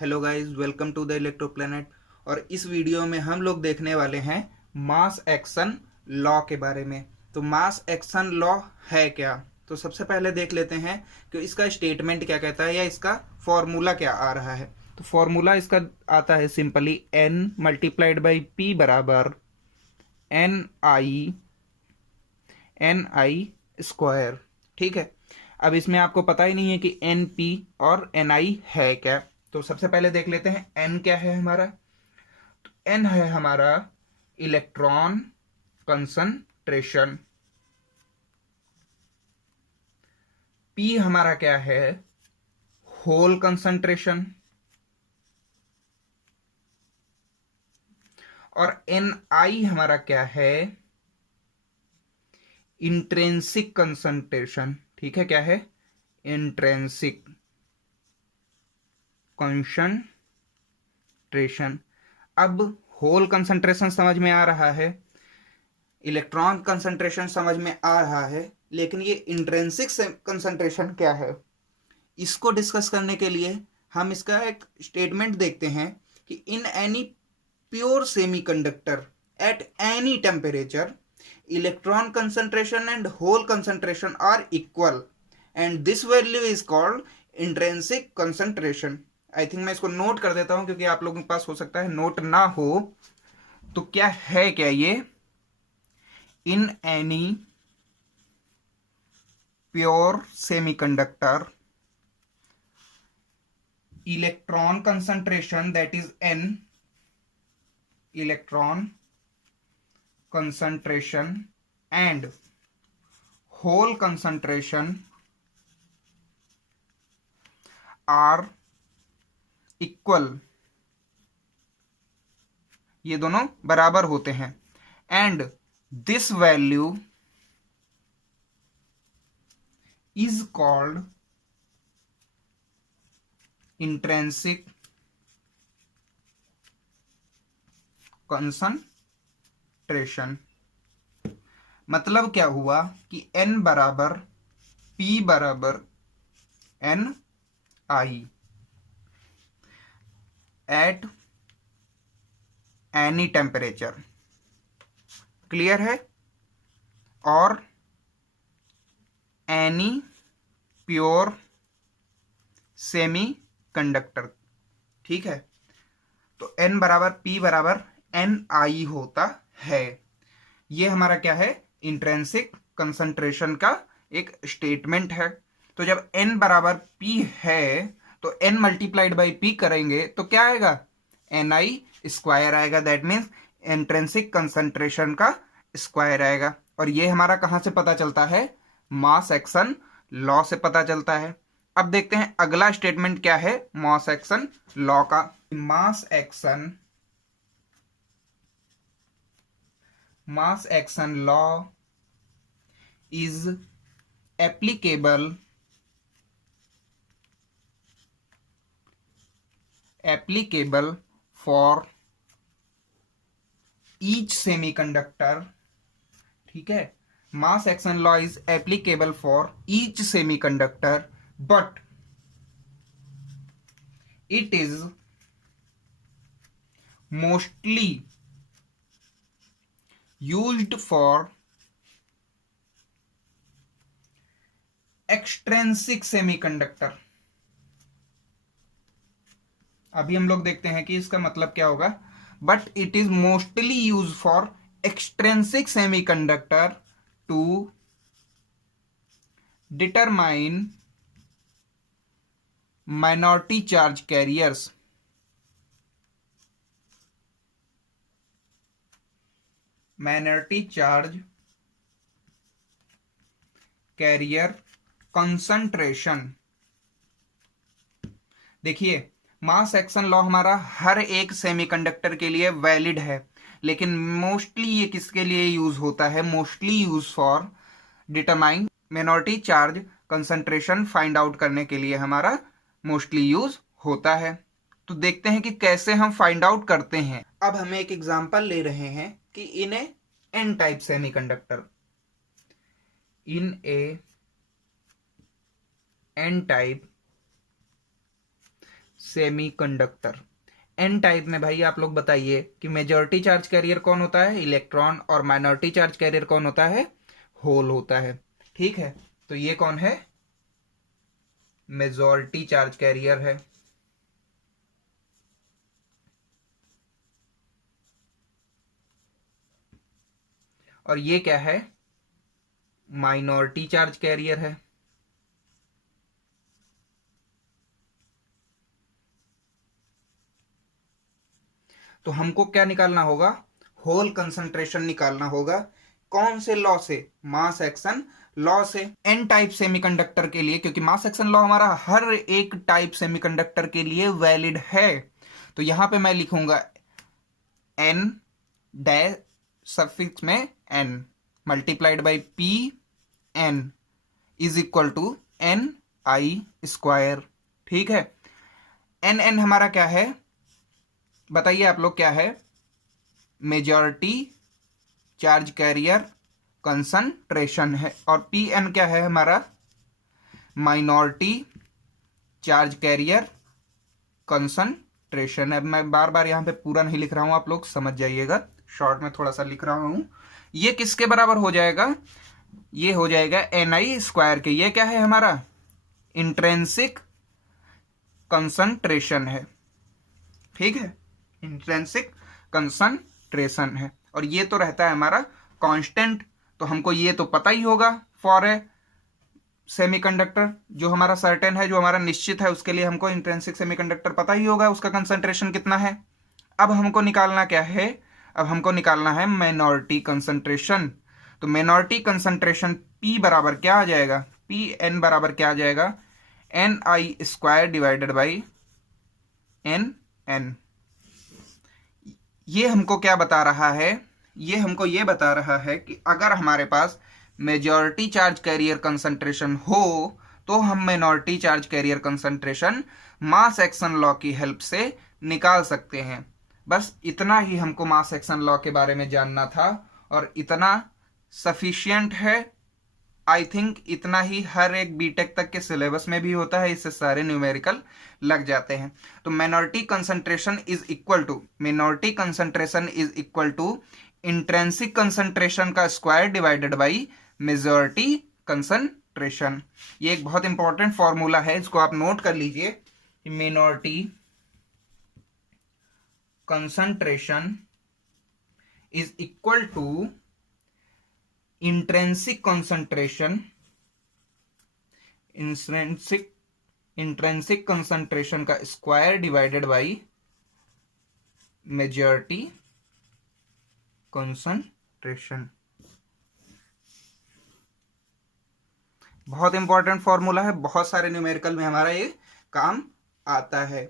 Hello guys, welcome to the electro planet. और इस video में हम लोग देखने वाले हैं मास एक्शन लॉ के बारे में। तो मास एक्शन लॉ है क्या? तो सबसे पहले देख लेते हैं कि इसका स्टेटमेंट क्या कहता है या इसका फॉर्मूला क्या आ रहा है। तो फॉर्मूला इसका आता है simply n multiplied by p बराबर एन आई स्क्वायर। ठीक है। अब इसमें आपको पता ही नहीं है कि एन पी और एन आई है क्या। तो सबसे पहले देख लेते हैं एन क्या है हमारा। तो एन है हमारा इलेक्ट्रॉन कंसंट्रेशन। पी हमारा क्या है? Hole concentration. और एन आई हमारा क्या है? Intrinsic concentration. ठीक है, क्या है? Intrinsic concentration. अब होल कंसंट्रेशन समझ में आ रहा है, इलेक्ट्रॉन कंसंट्रेशन समझ में आ रहा है, लेकिन ये इंट्रिंसिक कंसंट्रेशन क्या है? इसको डिस्कस करने के लिए हम इसका एक स्टेटमेंट देखते हैं कि in any pure semiconductor eight any temperature electron concentration and hole concentration are equal and this value is called intrinsic concentration। I think मैं इसको नोट कर देता हूं क्योंकि आप लोगों के पास हो सकता है नोट ना हो। तो क्या है क्या ये? In any pure semiconductor electron concentration that is n electron concentration and hole concentration are equal। ये दोनों बराबर होते हैं। And this value is called intrinsic concentration. मतलब क्या हुआ कि n बराबर p बराबर N I at any temperature. Clear है? और एनी प्योर सेमी कंडक्टर। ठीक है। तो n बराबर p बराबर एन आई होता है। ये हमारा क्या है? इंट्रिंसिक कंसंट्रेशन का एक स्टेटमेंट है। तो जब n बराबर p है तो n मल्टीप्लाइड बाई p करेंगे तो क्या आएगा? एन आई स्क्वायर आएगा। दैट मीन्स इंट्रिंसिक कंसंट्रेशन का स्क्वायर आएगा। और ये हमारा कहां से पता चलता है? मास एक्शन लॉ से पता चलता है। अब देखते हैं अगला स्टेटमेंट क्या है मास एक्शन लॉ का। Mass action law is applicable for each semiconductor। ठीक है। mass action law is applicable for each semiconductor but it is mostly used for extrinsic semiconductor. अभी हम लोग देखते हैं कि इसका मतलब क्या होगा। But it is mostly use for extrinsic semiconductor to determine minority charge carriers. Minority charge carrier concentration. देखिए, मास एक्शन लॉ हमारा हर एक सेमीकंडक्टर के लिए वैलिड है, लेकिन मोस्टली ये किसके लिए यूज होता है? Mostly use for determine minority charge concentration find out करने के लिए हमारा मोस्टली यूज होता है। तो देखते हैं कि कैसे हम फाइंड आउट करते हैं। अब हमें एक एग्जांपल ले रहे हैं कि in a N type semiconductor, in a N type semiconductor. N type में भाई आप लोग बताइए कि मेजॉरिटी चार्ज कैरियर कौन होता है, इलेक्ट्रॉन, और माइनॉरिटी चार्ज कैरियर कौन होता है, होल होता है। ठीक है, तो ये कौन है, मेजॉरिटी चार्ज कैरियर है। और ये क्या है, माइनॉरिटी चार्ज कैरियर है। तो हमको क्या निकालना होगा, होल कंसंट्रेशन निकालना होगा। कौन से लॉ से, मास एक्शन लॉ से। एन टाइप सेमीकंडक्टर के लिए, क्योंकि मास एक्शन लॉ हमारा हर एक टाइप सेमीकंडक्टर के लिए वैलिड है, तो यहां पे मैं लिखूंगा एन डैश सफिक्स में N multiplied by P N is equal to N I square. ठीक है, एन एन हमारा क्या है, बताइए आप लोग क्या है, मेजॉरिटी चार्ज कैरियर कंसंट्रेशन है। और पी एन क्या है हमारा, माइनॉरिटी चार्ज कैरियर कंसंट्रेशन है। मैं बार बार यहां पे पूरा नहीं लिख रहा हूं, आप लोग समझ जाइएगा, शॉर्ट में थोड़ा सा लिख रहा हूं। ये किसके बराबर हो जाएगा, ये हो जाएगा एन आई स्क्वायर के। ये क्या है हमारा, इंट्रेंसिक कंसंट्रेशन है। ठीक है, इंट्रेंसिक कंसंट्रेशन है, और ये तो रहता है हमारा कांस्टेंट। तो हमको ये तो पता ही होगा फॉर ए सेमीकंडक्टर, जो हमारा सर्टेन है, जो हमारा निश्चित है, उसके लिए हमको इंट्रेंसिक सेमीकंडक्टर पता ही होगा उसका कंसंट्रेशन कितना है। अब हमको निकालना क्या है, अब हमको निकालना है माइनॉरिटी कंसंट्रेशन। तो माइनॉरिटी कंसंट्रेशन P बराबर क्या आ जाएगा, पी एन बराबर क्या आ जाएगा, N I square divided by N N. ये हमको क्या बता रहा है, ये हमको ये बता रहा है कि अगर हमारे पास मेजॉरिटी चार्ज कैरियर कंसंट्रेशन हो तो हम minority charge carrier concentration mass action law की हेल्प से निकाल सकते हैं। बस इतना ही हमको मास एक्शन लॉ के बारे में जानना था, और इतना सफिशियंट है। आई थिंक इतना ही हर एक बीटेक तक के सिलेबस में भी होता है, इससे सारे न्यूमेरिकल लग जाते हैं। तो minority concentration is equal to, minority concentration is equal to intrinsic concentration का square divided by majority concentration. ये एक बहुत इंपॉर्टेंट फॉर्मूला है, इसको आप नोट कर लीजिए। Minority concentration is equal to intrinsic concentration, intrinsic concentration का square divided by majority concentration. बहुत इंपॉर्टेंट फॉर्मूला है, बहुत सारे न्यूमेरिकल में हमारा ये काम आता है।